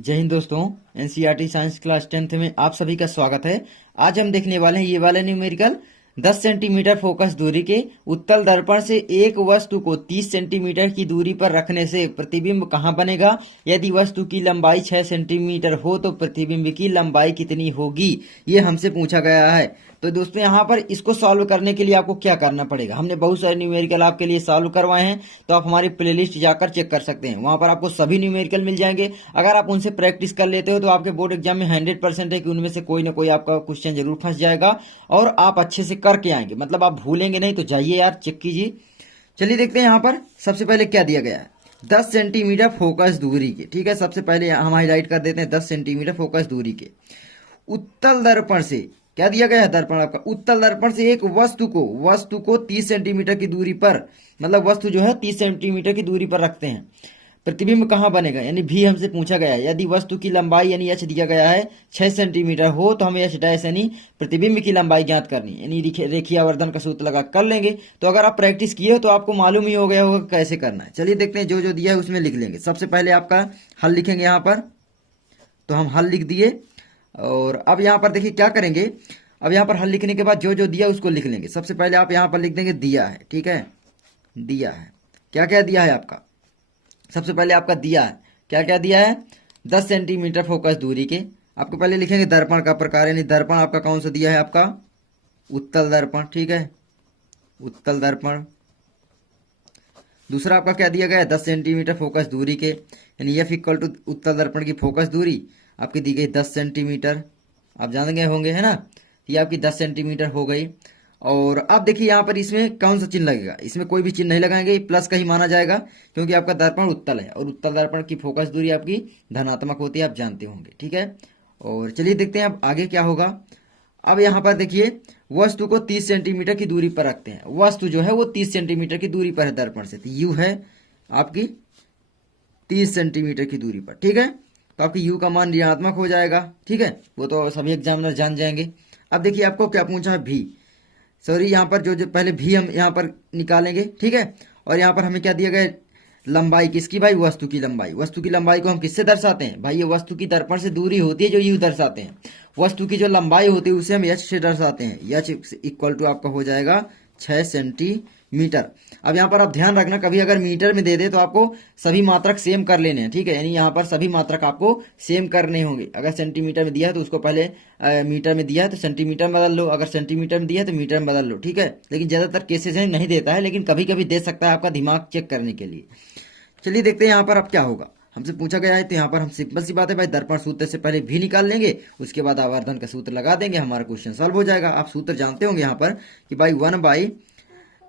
जय हिंद दोस्तों। NCERT science class 10th में आप सभी का स्वागत है। आज हम देखने वाले हैं ये वाले न्यूमेरिकल 10 सेंटीमीटर फोकस दूरी के उत्तल दर्पण से एक वस्तु को 30 सेंटीमीटर की दूरी पर रखने से प्रतिबिंब कहाँ बनेगा। यदि वस्तु की लंबाई 6 सेंटीमीटर हो तो प्रतिबिंब की लंबाई कितनी होगी, ये हमसे पूछा गया है। तो दोस्तों यहाँ पर इसको सॉल्व करने के लिए आपको क्या करना पड़ेगा, हमने बहुत सारे न्यूमेरिकल आपके लिए सॉल्व करवाए हैं, तो आप हमारी प्लेलिस्ट जाकर चेक कर सकते हैं। वहां पर आपको सभी न्यूमेरिकल मिल जाएंगे। अगर आप उनसे प्रैक्टिस कर लेते हो तो आपके बोर्ड एग्जाम में 100% है कि उनमें से कोई ना कोई आपका क्वेश्चन जरूर फंस जाएगा और आप अच्छे से करके आएंगे, मतलब आप भूलेंगे नहीं। तो जाइए यार, चेक कीजिए। चलिए देखते हैं यहाँ पर सबसे पहले क्या दिया गया है। 10 सेंटीमीटर फोकस दूरी के, ठीक है, सबसे पहले हम हाईलाइट कर देते हैं 10 सेंटीमीटर फोकस दूरी के उत्तल दर्पण से। क्या दिया गया है दर्पण आपका, उत्तल दर्पण से एक वस्तु को 30 सेंटीमीटर की दूरी पर, मतलब वस्तु जो है 30 सेंटीमीटर की दूरी पर रखते हैं। प्रतिबिंब कहाँ बनेगा, यानी भी हमसे पूछा गया है। यदि वस्तु की लंबाई यानी एच दिया गया है 6 सेंटीमीटर हो तो हमें एच डैश यानी प्रतिबिंब की लंबाई ज्ञात करनी है, यानी रेखीय आवर्धन का सूत्र लगा कर लेंगे। तो अगर आप प्रैक्टिस किए हो तो आपको मालूम ही हो गया होगा कैसे करना है। चलिए देखते हैं, जो जो दिया है उसमें लिख लेंगे। सबसे पहले आपका हल लिखेंगे यहाँ पर, तो हम हल लिख दिए। और अब यहाँ पर देखिए क्या करेंगे, अब यहाँ पर हल लिखने के बाद जो जो दिया उसको लिख लेंगे। सबसे पहले आप यहाँ पर लिख देंगे दिया है, ठीक है, दिया है। क्या क्या दिया है आपका, सबसे पहले आपका दिया है, क्या क्या दिया है, 10 सेंटीमीटर फोकस दूरी के। आपको पहले लिखेंगे दर्पण का प्रकार, यानी दर्पण आपका कौन सा दिया है, आपका उत्तल दर्पण, ठीक है, उत्तल दर्पण। दूसरा आपका क्या दिया गया है, 10 सेंटीमीटर फोकस दूरी के, यानी एफ इक्वल टू उत्तल दर्पण की फोकस दूरी आपकी दी गई 10 सेंटीमीटर। आप जान गए होंगे, है ना, ये आपकी 10 सेंटीमीटर हो गई। और अब देखिए यहाँ पर इसमें कौन सा चिन्ह लगेगा, इसमें कोई भी चिन्ह नहीं लगाएंगे, प्लस का ही माना जाएगा, क्योंकि आपका दर्पण उत्तल है और उत्तल दर्पण की फोकस दूरी आपकी धनात्मक होती है, आप जानते होंगे, ठीक है। और चलिए देखते हैं अब आगे क्या होगा। अब यहाँ पर देखिए वस्तु को 30 सेंटीमीटर की दूरी पर रखते हैं। वस्तु जो है वो 30 सेंटीमीटर की दूरी पर है दर्पण से, तो यू है आपकी 30 सेंटीमीटर की दूरी पर, ठीक है। तो आपकी यू का मान ऋणात्मक हो जाएगा, ठीक है, वो तो सभी एग्जामिनर जान जाएंगे। अब देखिए आपको क्या पूछा है, भी, सॉरी यहाँ पर जो जो पहले भी हम यहाँ पर निकालेंगे, ठीक है। और यहाँ पर हमें क्या दिया गया, लंबाई किसकी भाई, वस्तु की लंबाई। वस्तु की लंबाई को हम किससे दर्शाते हैं भाई, ये वस्तु की दर्पण से दूरी होती है जो यू दर्शाते हैं। वस्तु की जो लंबाई होती है उसे हम एच से दर्शाते हैं। एच इक्वल टू आपका हो जाएगा 6 सेंटीमीटर। अब यहाँ पर आप ध्यान रखना, कभी अगर मीटर में दे दे तो आपको सभी मात्रक सेम कर लेने हैं, ठीक है, यानी यहाँ पर सभी मात्रक आपको सेम करने होंगे। अगर सेंटीमीटर में दिया है तो उसको पहले मीटर में दिया है तो सेंटीमीटर में बदल लो, अगर सेंटीमीटर में दिया है तो मीटर में बदल लो, ठीक है। लेकिन ज़्यादातर केसेस है नहीं देता है, लेकिन कभी कभी दे सकता है आपका दिमाग चेक करने के लिए। चलिए देखते हैं यहाँ पर अब क्या होगा, हमसे पूछा गया है। तो यहाँ पर हम सिंपल सी बात है भाई, दर्पण सूत्र से पहले भी निकाल लेंगे, उसके बाद आवर्धन का सूत्र लगा देंगे, हमारा क्वेश्चन सॉल्व हो जाएगा। आप सूत्र जानते होंगे यहाँ पर कि भाई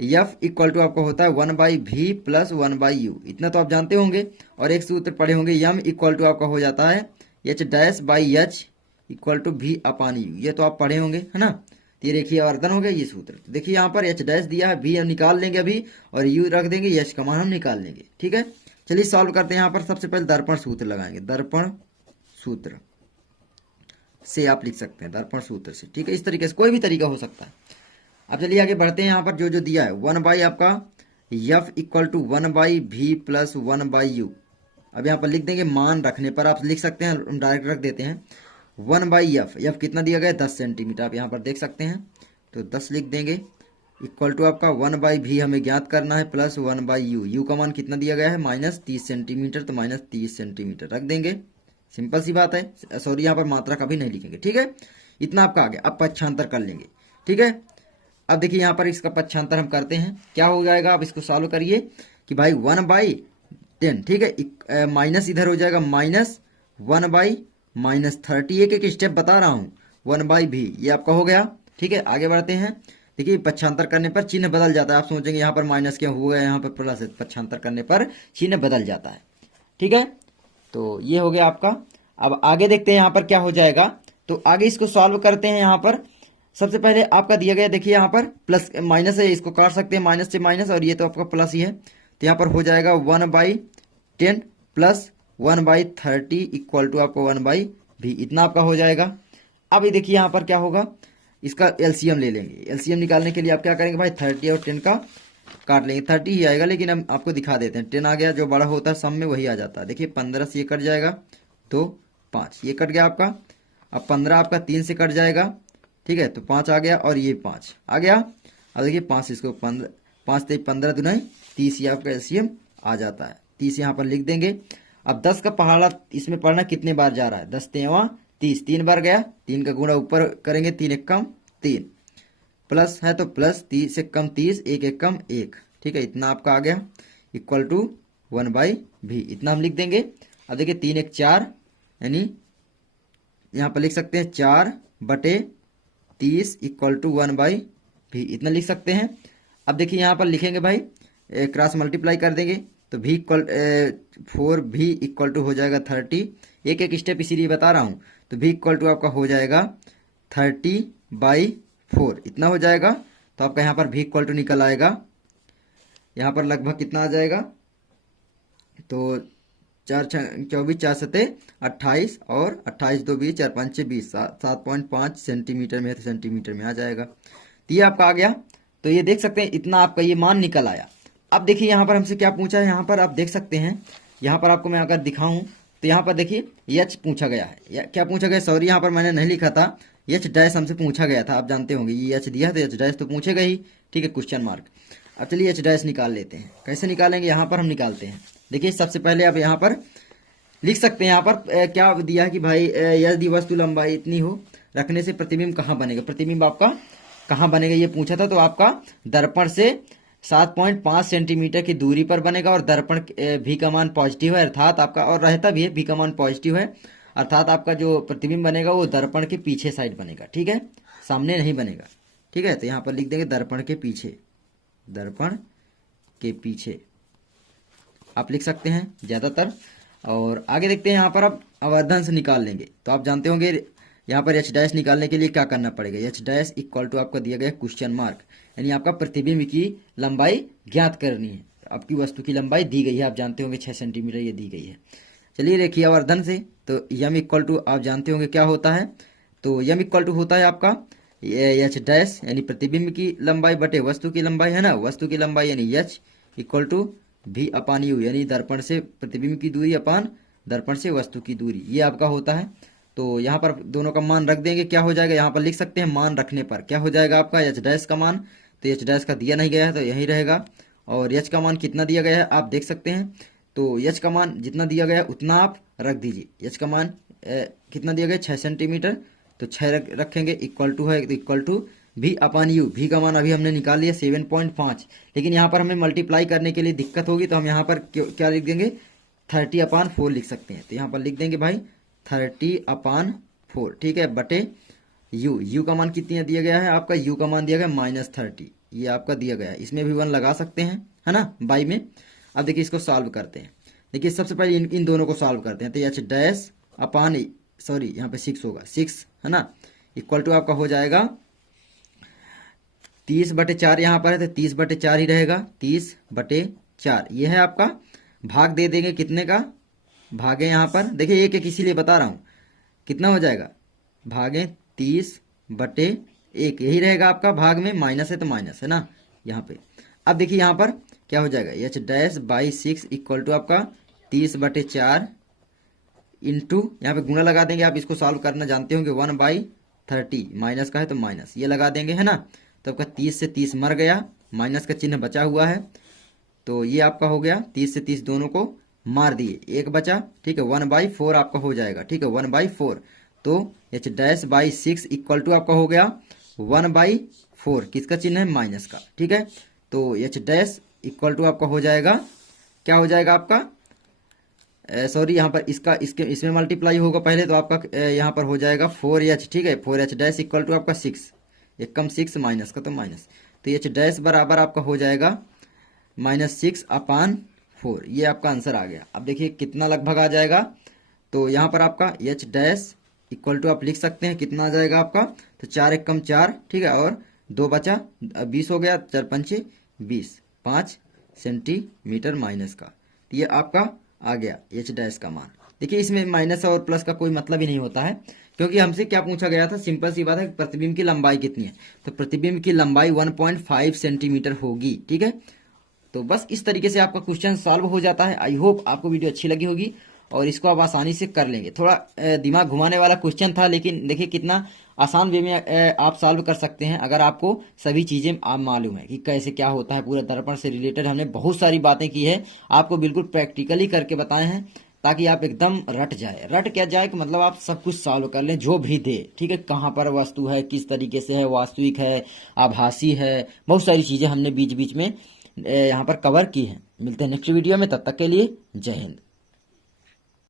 1/f इक्वल टू आपका होता है 1/v प्लस 1/u, इतना तो आप जानते होंगे। और एक सूत्र पढ़े होंगे m इक्वल टू आपका हो जाता है h dash by h equal to v upon u, ये तो आप पढ़े होंगे, है ना। तो ये रेखीय आवर्धन हो गया ये सूत्र। तो देखिए यहाँ पर h डैश दिया है, v हम निकाल लेंगे अभी, और u रख देंगे, h का मान हम निकाल लेंगे, ठीक है। चलिए सॉल्व करते हैं। यहाँ पर सबसे पहले दर्पण सूत्र लगाएंगे, दर्पण सूत्र से आप लिख सकते हैं, दर्पण सूत्र से, ठीक है, इस तरीके से कोई भी तरीका हो सकता है। अब चलिए आगे बढ़ते हैं। यहाँ पर जो जो दिया है 1 आपका f equal to 1/v plus 1/u। अब यहाँ पर लिख देंगे, मान रखने पर आप लिख सकते हैं, हम डायरेक्ट रख देते हैं 1/f। f कितना दिया गया है, 10 सेंटीमीटर, आप यहाँ पर देख सकते हैं, तो 10 लिख देंगे, इक्वल टू आपका 1/v हमें ज्ञात करना है प्लस 1/u। u का मान कितना दिया गया है, -30 सेंटीमीटर, तो -30 सेंटीमीटर रख देंगे। सिंपल सी बात है, सॉरी यहाँ पर मात्रा कभी नहीं लिखेंगे, ठीक है। इतना आपका आ गया। अब पक्षांतर कर लेंगे, ठीक है। अब देखिए यहाँ पर इसका पक्षांतर हम करते हैं, क्या हो जाएगा, आप इसको सॉल्व करिए कि भाई 1/10, ठीक है, माइनस इधर हो जाएगा -1/-30, एक स्टेप बता रहा हूँ, 1/v ये आपका हो गया, ठीक है। आगे बढ़ते हैं। देखिए पक्षांतर करने पर चिन्ह बदल जाता है, आप सोचेंगे यहाँ पर माइनस क्यों हुआ है, यहाँ पर प्लस है, पक्षांतर करने पर चिन्ह बदल जाता है, ठीक है। तो ये हो गया आपका। अब आगे देखते हैं यहाँ पर क्या हो जाएगा, तो आगे इसको सॉल्व करते हैं। यहाँ पर सबसे पहले आपका दिया गया, देखिए यहाँ पर प्लस माइनस है, इसको काट सकते हैं, माइनस से माइनस, और ये तो आपका प्लस ही है, तो यहाँ पर हो जाएगा 1/10 प्लस 1/30 इक्वल टू आपको 1/v, इतना आपका हो जाएगा। अब ये देखिए यहाँ पर क्या होगा, इसका एलसीएम ले लेंगे। एलसीएम निकालने के लिए आप क्या करेंगे भाई, 30 और 10 का काट लेंगे, 30 ही आएगा, लेकिन हम आपको दिखा देते हैं, 10 आ गया, जो बड़ा होता है सम में वही आ जाता है। देखिए 15 से ये कट जाएगा, 2 5, ये कट गया आपका। अब 15 आपका 3 से कट जाएगा, ठीक है, तो 5 आ गया और ये 5 आ गया। अब देखिए 5 इसको 15, 5 3 15 दुनाई 30, ये आपका एलसीएम आ जाता है। 30 यहाँ पर लिख देंगे। अब 10 का पहाड़ा इसमें पढ़ना कितने बार जा रहा है, 10 तेवा 30, 3 बार गया, 3 का गुणा ऊपर करेंगे, 3 एक कम 3, प्लस है तो प्लस 30 से कम 30, 1 एक कम 1, ठीक है, इतना आपका आ गया इक्वल टू 1/v, इतना हम लिख देंगे। अब देखिए 3 1 4, यानी यहाँ पर लिख सकते हैं 4/30 इक्वल टू 1/v, इतना लिख सकते हैं। अब देखिए यहाँ पर लिखेंगे भाई, क्रॉस मल्टीप्लाई कर देंगे तो v equal 4v equal to हो जाएगा 30, एक एक स्टेप इसीलिए बता रहा हूँ। तो v इक्वल टू आपका हो जाएगा 30/4, इतना हो जाएगा। तो आपका यहाँ पर v इक्वल टू निकल आएगा, यहाँ पर लगभग कितना आ जाएगा, तो 4 24 4 सते 28 और 28 2 20 4 5 20, 7.5 सेंटीमीटर में है तो सेंटीमीटर में आ जाएगा। तो ये आपका आ गया। तो ये देख सकते हैं इतना आपका ये मान निकल आया। अब देखिए यहाँ पर हमसे क्या पूछा है, यहाँ पर आप देख सकते हैं, यहाँ पर आपको मैं अगर दिखाऊं तो यहाँ पर देखिए एच पूछा गया है, या क्या पूछा गया, सॉरी यहाँ पर मैंने नहीं लिखा था, एच डैश हमसे पूछा गया था। आप जानते होंगे ये एच दिया तो एच डैश तो पूछेगा ही, ठीक है, क्वेश्चन मार्क। अब चलिए एच डैश निकाल लेते हैं। कैसे निकालेंगे, यहाँ पर हम निकालते हैं। देखिए सबसे पहले आप यहाँ पर लिख सकते हैं, यहाँ पर क्या दिया है कि भाई यदि वस्तु लंबाई इतनी हो रखने से प्रतिबिंब कहाँ बनेगा, प्रतिबिंब आपका कहाँ बनेगा ये पूछा था। तो आपका दर्पण से 7.5 सेंटीमीटर की दूरी पर बनेगा और दर्पण भी का मान पॉजिटिव है, अर्थात आपका, और रहता भी है भी का मान पॉजिटिव है, अर्थात आपका जो प्रतिबिंब बनेगा वो दर्पण के पीछे साइड बनेगा, ठीक है, सामने नहीं बनेगा, ठीक है। तो यहाँ पर लिख देंगे दर्पण के पीछे, दर्पण के पीछे आप लिख सकते हैं ज़्यादातर। और आगे देखते हैं, यहाँ पर आप आवर्धन से निकाल लेंगे। तो आप जानते होंगे यहाँ पर एच डैश निकालने के लिए क्या करना पड़ेगा, एच डैश इक्वल टू आपका दिया गया क्वेश्चन मार्क, यानी आपका प्रतिबिंब की लंबाई ज्ञात करनी है। आपकी वस्तु की लंबाई दी गई है, आप जानते होंगे 6 सेंटीमीटर ये दी गई है। चलिए रेखीय आवर्धन से, तो यम इक्वल टू आप जानते होंगे क्या होता है, तो यम इक्वल टू होता है आपका एच डैश, यानी प्रतिबिंब की लंबाई बटे वस्तु की लंबाई, है ना, वस्तु की लंबाई यानी एच इक्वल टू भी अपान यू, यानी दर्पण से प्रतिबिंब की दूरी अपान दर्पण से वस्तु की दूरी, ये आपका होता है। तो यहाँ पर दोनों का मान रख देंगे, क्या हो जाएगा, यहाँ पर लिख सकते हैं मान रखने पर क्या हो जाएगा आपका एच डैश का मान, तो एच डैश का दिया नहीं गया है तो यही रहेगा। और एच का मान कितना दिया गया है आप देख सकते हैं, तो एच का मान जितना दिया गया है उतना आप रख दीजिए। एच का मान कितना दिया गया 6 सेंटीमीटर, तो 6 रखेंगे, इक्वल टू है, इक्वल टू भी अपान यू, भी का मान अभी हमने निकाल लिया 7.5, लेकिन यहाँ पर हमें मल्टीप्लाई करने के लिए दिक्कत होगी, तो हम यहाँ पर क्या लिख देंगे 30/4 लिख सकते हैं। तो यहाँ पर लिख देंगे भाई 30/4, ठीक है, बटे यू, यू का मान कितना दिया गया है आपका, यू का मान दिया गया -30, ये आपका दिया गया है, इसमें भी 1 लगा सकते हैं, है ना, बाई में। अब देखिए इसको सॉल्व करते हैं। देखिए सबसे पहले इन दोनों को सॉल्व करते हैं। तो एच डैश अपान, सॉरी यहाँ पे 6 होगा, 6 है ना, इक्वल टू आपका हो जाएगा 30/4, यहाँ पर है तो 30/4 ही रहेगा, 30/4 ये है आपका। भाग दे देंगे कितने का, भागे यहाँ पर देखिए एक एक इसीलिए बता रहा हूँ, कितना हो जाएगा, भागे 30/1, यही रहेगा आपका, भाग में माइनस है तो माइनस है ना यहाँ पे। अब देखिए यहाँ पर क्या हो जाएगा, H dash by 6 equal to आपका 30/4 इंटू, यहाँ पे गुणा लगा देंगे, आप इसको सॉल्व करना जानते होंगे, 1/30, माइनस का है तो माइनस ये लगा देंगे, है ना। तो आपका 30 से 30 मर गया, माइनस का चिन्ह बचा हुआ है, तो ये आपका हो गया 30 से 30 दोनों को मार दिए, एक बचा, ठीक है, 1/4 आपका हो जाएगा, ठीक है, 1/4। तो H dash by 6 equal to आपका हो गया 1/4, किसका चिन्ह है, माइनस का, ठीक है। तो एच डैश इक्वल टू आपका हो जाएगा, क्या हो जाएगा आपका, सॉरी यहाँ पर इसमें मल्टीप्लाई होगा पहले, तो आपका यहाँ पर हो जाएगा 4h, ठीक है, 4h डैश इक्वल टू आपका 6, एक कम 6 माइनस का तो माइनस, तो एच डैश बराबर आपका हो जाएगा -6/4, ये आपका आंसर आ गया। अब देखिए कितना लगभग आ जाएगा, तो यहाँ पर आपका एच डैश इक्वल टू आप लिख सकते हैं कितना आ जाएगा आपका, तो 4 एक कम 4, ठीक है, और 2 बचा 20 हो गया, 4 पंचे 20, 5 सेंटीमीटर माइनस का, तो ये आपका आ गया एच डैश का मान। देखिए इसमें माइनस और प्लस का कोई मतलब ही नहीं होता है, क्योंकि हमसे क्या पूछा गया था, सिंपल सी बात है, प्रतिबिंब की लंबाई कितनी है, तो प्रतिबिंब की लंबाई 1.5 सेंटीमीटर होगी, ठीक है। तो बस इस तरीके से आपका क्वेश्चन सॉल्व हो जाता है। आई होप आपको वीडियो अच्छी लगी होगी, और इसको आप आसानी से कर लेंगे। थोड़ा दिमाग घुमाने वाला क्वेश्चन था, लेकिन देखिए कितना आसान वे में आप सॉल्व कर सकते हैं अगर आपको सभी चीजें आप मालूम है कि कैसे क्या होता है। पूरे दर्पण से रिलेटेड हमने बहुत सारी बातें की है, आपको बिल्कुल प्रैक्टिकली करके बताए हैं, ताकि आप एकदम रट जाए। रट क्या जाए कि मतलब आप सब कुछ सॉल्व कर लें जो भी दे, ठीक है। कहाँ पर वस्तु है, किस तरीके से है, वास्तविक है, आभासी है, बहुत सारी चीजें हमने बीच बीच में यहाँ पर कवर की है। मिलते हैं नेक्स्ट वीडियो में, तब तक के लिए जय हिंद।